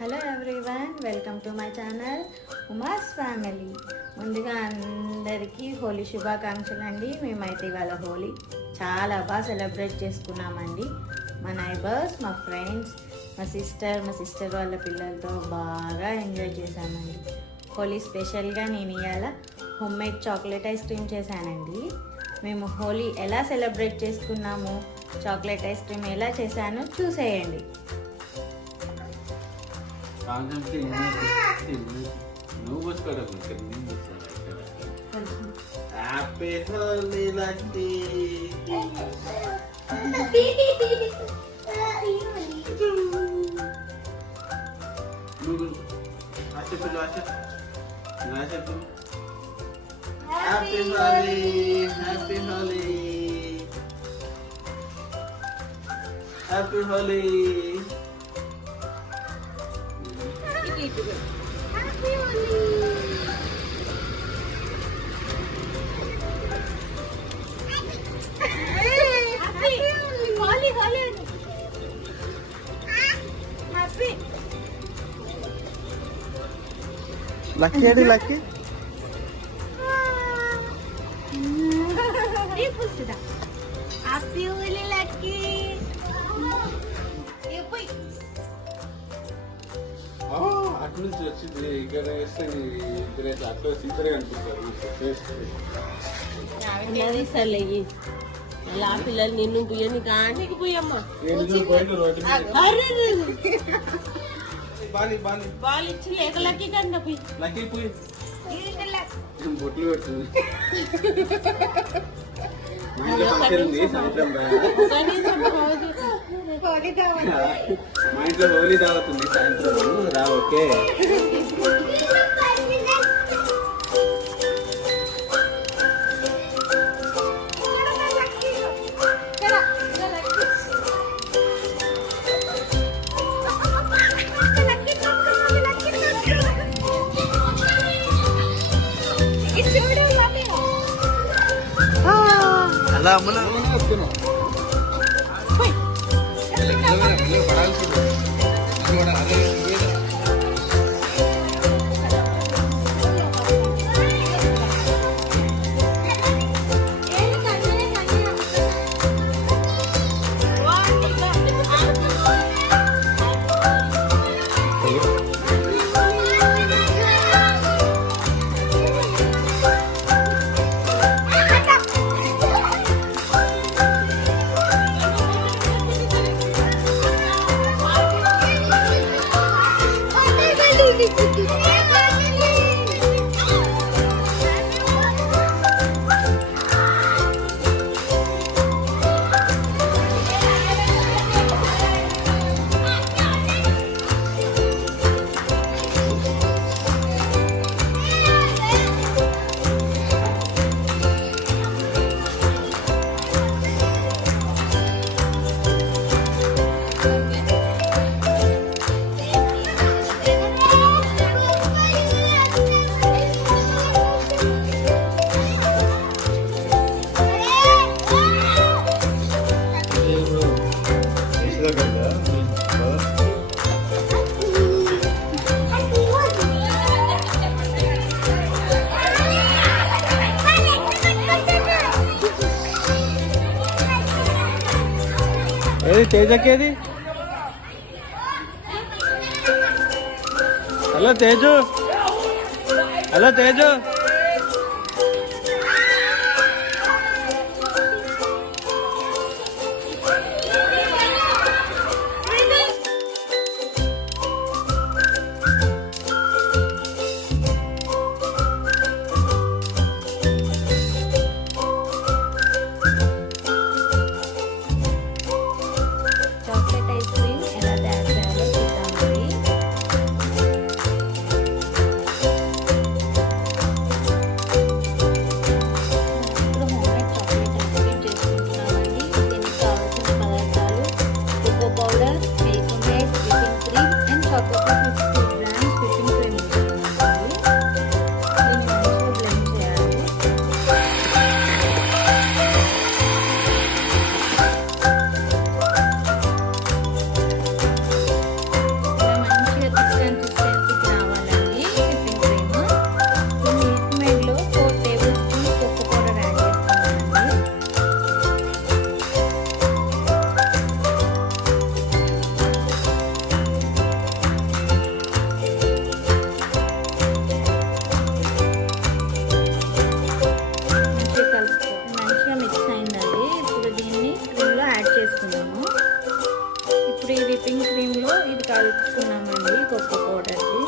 Hello everyone, welcome to my channel Uma's ఫ్యామిలీ. ముందుగా అందరికీ హోలీ శుభాకాంక్షలు అండి. మేమైతే ఇవాళ హోలీ చాలా బాగా సెలబ్రేట్ చేసుకున్నామండి. మా నైబర్స్, మా ఫ్రెండ్స్, మా సిస్టర్ వాళ్ళ పిల్లలతో బాగా ఎంజాయ్ చేశామండి. హోలీ స్పెషల్గా నేను ఇవాళ హోమ్మేడ్ చాక్లెట్ ఐస్ క్రీమ్ చేశానండి. మేము హోలీ ఎలా సెలబ్రేట్ చేసుకున్నాము, చాక్లెట్ ఐస్ క్రీమ్ ఎలా చేశానో చూసేయండి. Happy Holi Lucky. Happy Holi, happy Holi, happy Holi. Lucky అండి, లక్కీ. Happy Holi Lucky. అటు నుంచి వచ్చింది ఇక్కడ వేస్తే అట్లా వచ్చి ఇద్దరే కనిపిస్తారు. అలా పిల్లలు నిన్ను పుయ్యని కాంటికి పుయ్యమ్మా బాల్ ఇచ్చి లేక లక్కీ కన్నా పుయ్యి లక్కీ పుయ్యి బొట్లు పెడుతుంది. సాయంత్రం మా ఇంట్లో హోలీ తాగుతుంది సాయంత్రం రా. ఓకే, అలా అమ్మునా ఏది తేజకేది. Hello Teju, hello Teju. Chocolate ice cream ఎలా తయారు చేయాలో చూద్దామండి. పెట్టుకున్నాము. ఇప్పుడు ఈ విప్పింగ్ క్రీమ్లో ఇది కలుపుకున్నామండి, కోకో పౌడర్ది.